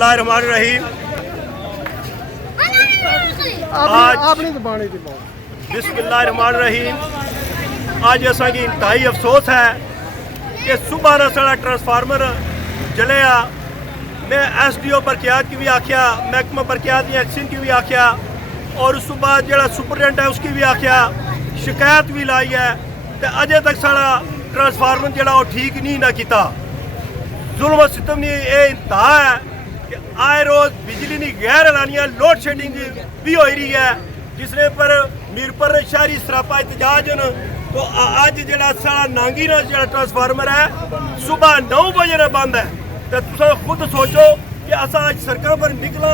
बिस्मिल्लाहिर्रहमानिर्रहीम। बिस्मिल्लाहिर्रहमानिर्रहीम। आज असांखे इंतहाई अफसोस है कि सुबह ना साढ़ा ट्रांसफार्मर जलिया। मैं SDO बरकियात की भी आख्या, महकमा बरकियात की एक्शन की भी आख्या और उस बाद जो सुपरडेंट है उसकी भी आख्या, शिकायत भी लाई है तो अजे तक साढ़ा ट्रांसफार्मर जो ठीक नहीं ना किया। जुल्म सितम ने यह इंतहा है कि आए रोज़ बिजली की गैर एलानिया लोड शेडिंग भी हो रही है, जिसने पर मिरपुर शहरी सरापा एहतजाज तो अज जो साढ़ा नांगी ना जो ट्रांसफार्मर है सुबह 9 बजे ना बंद है। तो तुम खुद सोचो कि अस अज सड़कों पर निकला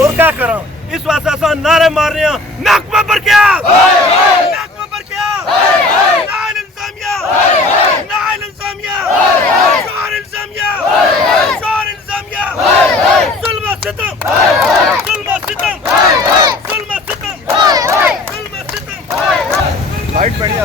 और क्या करा। इस वास्ते अस नारे मार रहे हैं, महकमा बरकियात, महकमा बरकियात, नाल इंतजामिया, नाल इंतजामिया, शोर इंतजामिया, शोर इंतजामिया, जुल्म सितम, जुल्म सितम, जुल्म सितम, जुल्म सितम। लाइट बढ़िया।